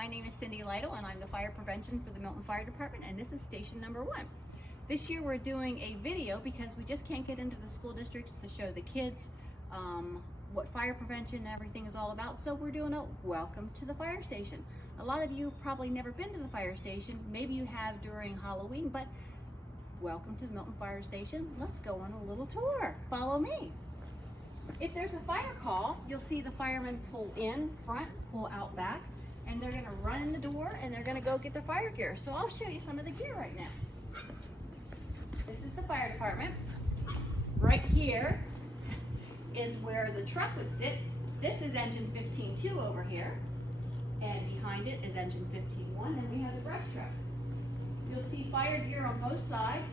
My name is Cindy Lytle and I'm the fire prevention for the Milton Fire Department, and this is station number 1. This year we're doing a video because we just can't get into the school districts to show the kids what fire prevention and everything is all about. So we're doing a welcome to the fire station. A lot of you have probably never been to the fire station. Maybe you have during Halloween, but welcome to the Milton Fire Station. Let's go on a little tour. Follow me. If there's a fire call, you'll see the firemen pull in front, pull out back, and they're gonna run in the door and they're gonna go get their fire gear. So I'll show you some of the gear right now. This is the fire department. Right here is where the truck would sit. This is engine 15-2 over here. And behind it is engine 15-1, and we have the brush truck. You'll see fire gear on both sides.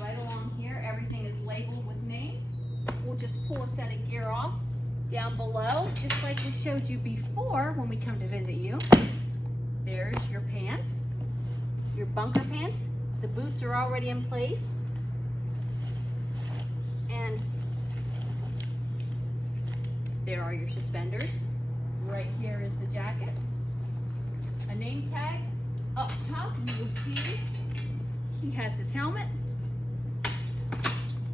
Right along here, everything is labeled with names. We'll just pull a set of gear off. Down below, just like we showed you before when we come to visit you, there's your pants, your bunker pants. The boots are already in place. And there are your suspenders. Right here is the jacket. A name tag. Up top, you will see he has his helmet.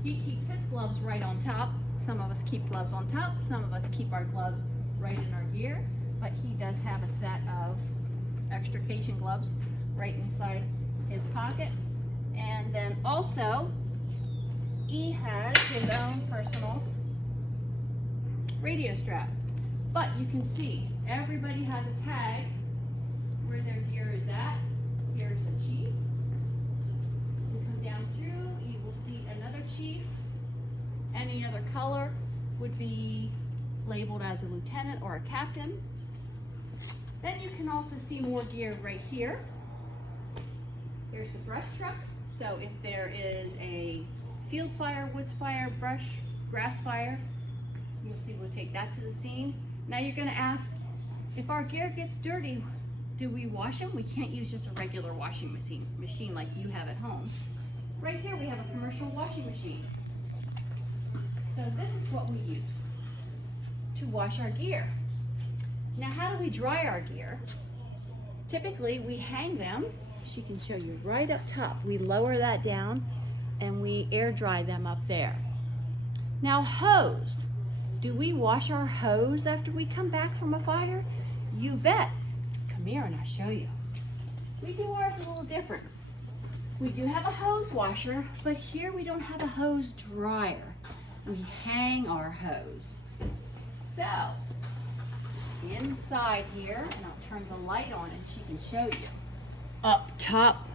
He keeps his gloves right on top. Some of us keep gloves on top. Some of us keep our gloves right in our gear. But he does have a set of extrication gloves right inside his pocket. And then also, he has his own personal radio strap. But you can see, everybody has a tag where their gear is at. Here's a chief. You come down through, you will see another chief. Any other color would be labeled as a lieutenant or a captain. Then you can also see more gear right here. There's the brush truck. So if there is a field fire, woods fire, brush, grass fire, you'll see we'll take that to the scene. Now you're gonna ask, if our gear gets dirty, do we wash them? We can't use just a regular washing machine like you have at home. Right here we have a commercial washing machine. So this is what we use to wash our gear. Now how do we dry our gear? Typically we hang them. She can show you right up top. We lower that down and we air dry them up there. Now hose. Do we wash our hose after we come back from a fire? You bet. Come here and I'll show you. We do ours a little different. We do have a hose washer, but here we don't have a hose dryer. We hang our hose. So, inside here, and I'll turn the light on and she can show you. Up top,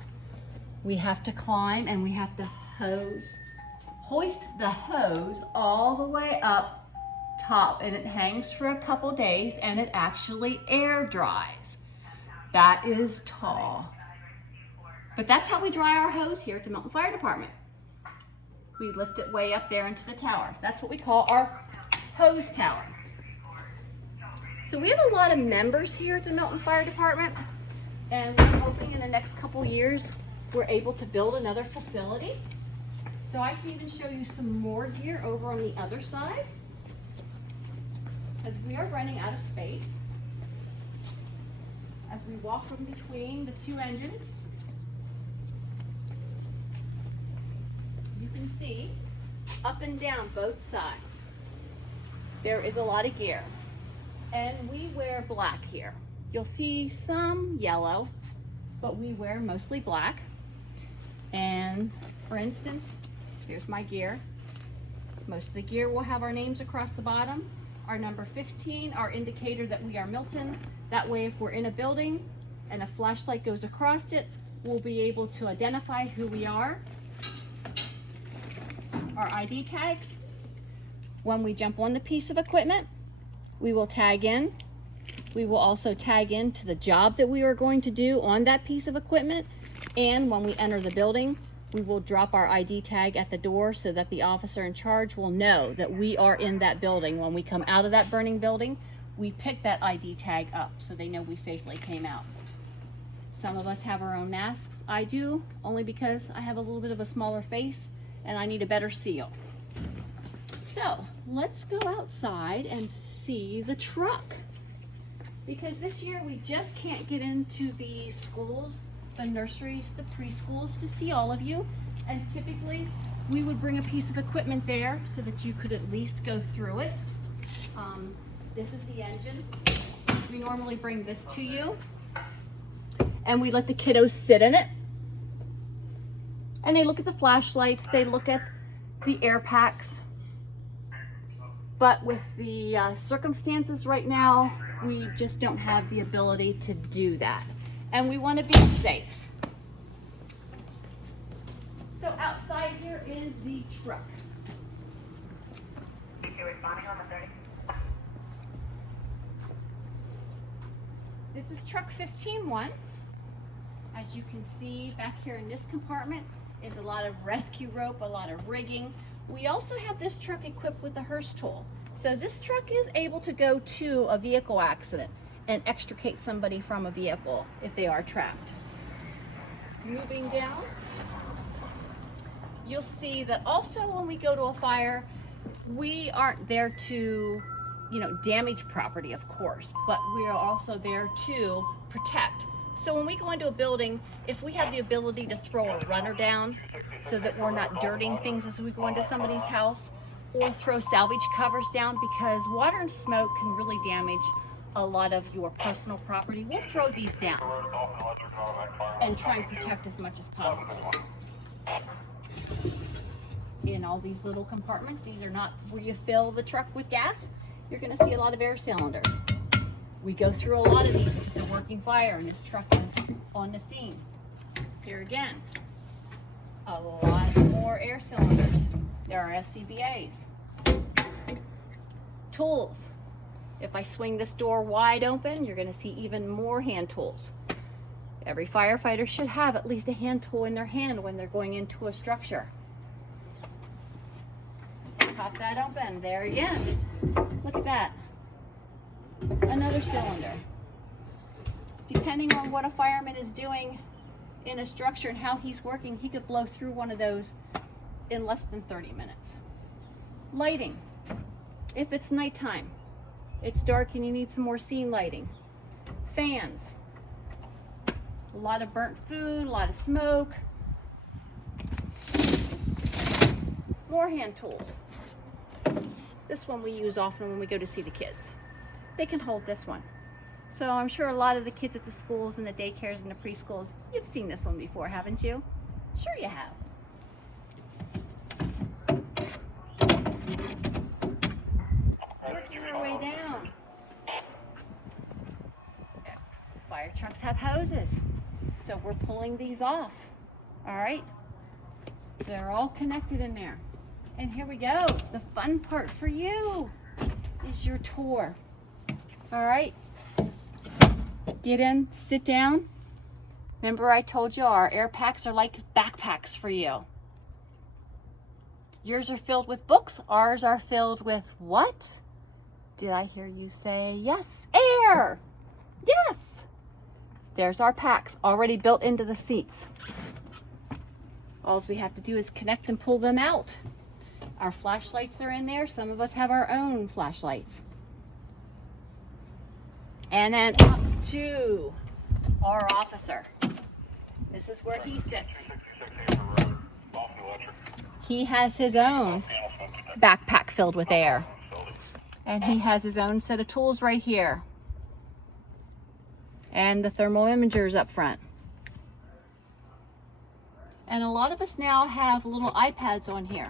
we have to climb and we have to hoist the hose all the way up top, and it hangs for a couple days and it actually air dries. That is tall. But that's how we dry our hose here at the Milton Fire Department. We lift it way up there into the tower. That's what we call our hose tower. So we have a lot of members here at the Milton Fire Department, and we're hoping in the next couple years we're able to build another facility. So I can even show you some more gear over on the other side, as we are running out of space. As we walk from between the two engines, you can see up and down both sides there is a lot of gear, and we wear black here. You'll see some yellow, but we wear mostly black. And for instance, here's my gear. Most of the gear will have our names across the bottom. Our number 15, our indicator that we are Milton. That way if we're in a building and a flashlight goes across it, we'll be able to identify who we are. Our ID tags. When we jump on the piece of equipment, we will tag in. We will also tag in to the job that we are going to do on that piece of equipment. And when we enter the building, we will drop our ID tag at the door so that the officer in charge will know that we are in that building. When we come out of that burning building, we pick that ID tag up so they know we safely came out. Some of us have our own masks. I do, only because I have a little bit of a smaller face and I need a better seal. So let's go outside and see the truck. because this year we just can't get into the schools, the nurseries, the preschools to see all of you. And typically we would bring a piece of equipment there so that you could at least go through it. This is the engine. We normally bring this to you and we let the kiddos sit in it. And they look at the flashlights, they look at the air packs. But with the circumstances right now, we just don't have the ability to do that. And we want to be safe. So outside here is the truck. This is truck 15-1. As you can see back here in this compartment is a lot of rescue rope, a lot of rigging. We also have this truck equipped with a hearse tool. So this truck is able to go to a vehicle accident and extricate somebody from a vehicle if they are trapped. Moving down, you'll see that also when we go to a fire, we aren't there to, damage property, of course, but we are also there to protect. So when we go into a building, if we have the ability to throw a runner down so that we're not dirtying things as we go into somebody's house, or throw salvage covers down, because water and smoke can really damage a lot of your personal property, we'll throw these down and try and protect as much as possible. In all these little compartments, these are not where you fill the truck with gas. You're going to see a lot of air cylinders. We go through a lot of these if it's a working fire and this truck is on the scene. Here again, a lot more air cylinders. There are SCBAs. Tools. If I swing this door wide open, you're going to see even more hand tools. Every firefighter should have at least a hand tool in their hand when they're going into a structure. Pop that open. There again. Look at that. Another cylinder. Depending on what a fireman is doing in a structure and how he's working, he could blow through one of those in less than 30 minutes. Lighting. If it's nighttime, it's dark and you need some more scene lighting. Fans. A lot of burnt food, a lot of smoke. More hand tools. This one we use often when we go to see the kids. They can hold this one. So I'm sure a lot of the kids at the schools and the daycares and the preschools, you've seen this one before, haven't you? Sure you have. Working our way down. Fire trucks have hoses, so we're pulling these off. All right, they're all connected in there. And here we go. The fun part for you is your tour. All right, get in, sit down. Remember I told you our air packs are like backpacks for you. Yours are filled with books, ours are filled with what? Did I hear you say yes? Air! Yes! There's our packs already built into the seats. All we have to do is connect and pull them out. Our flashlights are in there. Some of us have our own flashlights. And then up to our officer. This is where he sits. He has his own backpack filled with air. And he has his own set of tools right here. And the thermal imagers up front. And a lot of us now have little iPads on here.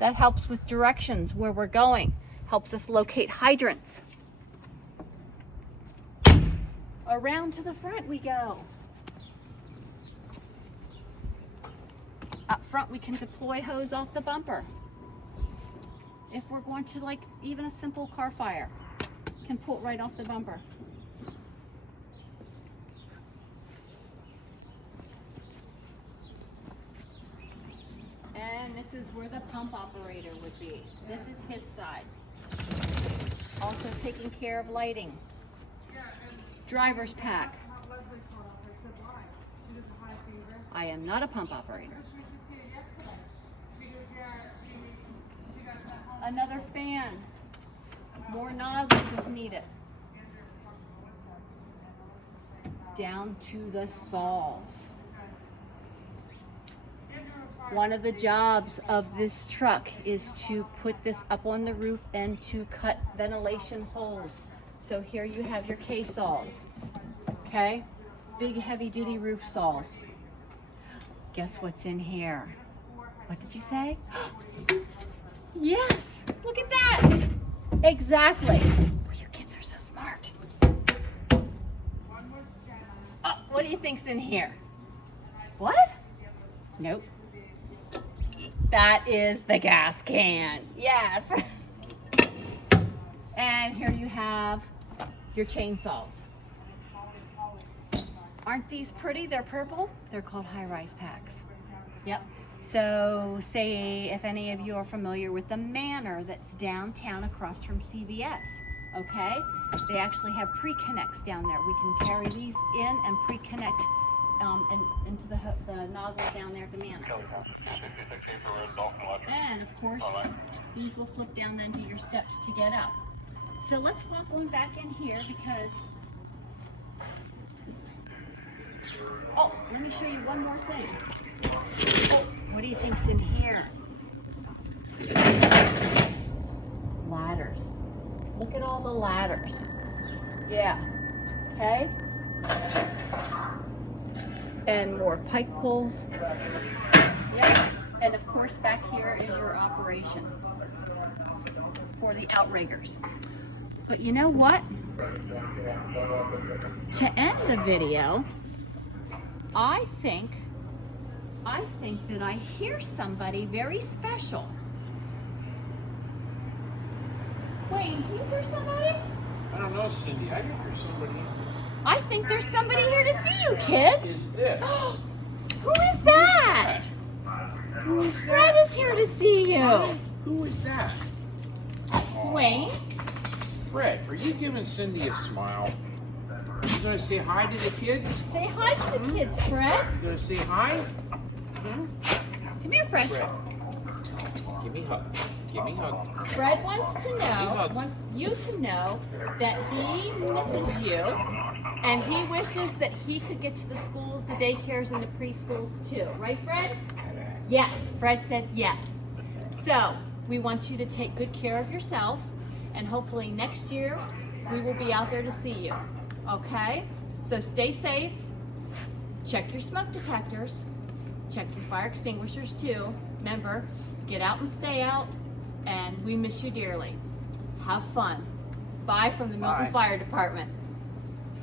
That helps with directions, where we're going. Helps us locate hydrants. Around to the front we go. Up front we can deploy hose off the bumper. If we're going to, like, even a simple car fire, can pull it right off the bumper. And this is where the pump operator would be. This is his side. Also taking care of lighting. Driver's pack. I am not a pump operator. Another fan. More nozzles if needed. Down to the saws. One of the jobs of this truck is to put this up on the roof and to cut ventilation holes. So here you have your K-saws, okay? Big heavy duty roof saws. Guess what's in here? What did you say? Yes, look at that. Exactly. Oh, you kids are so smart. Oh, what do you think's in here? What? Nope. That is the gas can. Yes. And here you have your chainsaws. Aren't these pretty? They're purple. They're called high-rise packs. Yep. So say if any of you are familiar with the Manor that's downtown across from CVS, okay? They actually have pre-connects down there. We can carry these in and pre-connect and into the nozzles down there at the Manor. And of course, these will flip down then to your steps to get up. So let's walk on back in here because, oh, let me show you one more thing. Oh, what do you think's in here? Ladders. Look at all the ladders. Yeah, okay? And more pike poles. Yeah, and of course back here is your operations for the outriggers. But you know what? To end the video, I think that I hear somebody very special. Wayne, do you hear somebody? I don't know, Cindy. I think there's somebody. I think there's somebody here to see you, kids. Is this? Who is that? Who is Fred is here to see you. Who is that? Wayne? Fred, are you giving Cindy a smile? Are you going to say hi to the kids? Say hi to the kids, Fred. You going to say hi? Come here, Fred. Fred, give me a hug. Give me a hug. Fred wants you to know that he misses you, and he wishes that he could get to the schools, the daycares, and the preschools too. Right, Fred? Yes. Fred said yes. So we want you to take good care of yourself, and hopefully next year we will be out there to see you. Okay? So stay safe. Check your smoke detectors. Check your fire extinguishers too. Remember, get out and stay out. And we miss you dearly. Have fun. Bye from the Milton Fire Department.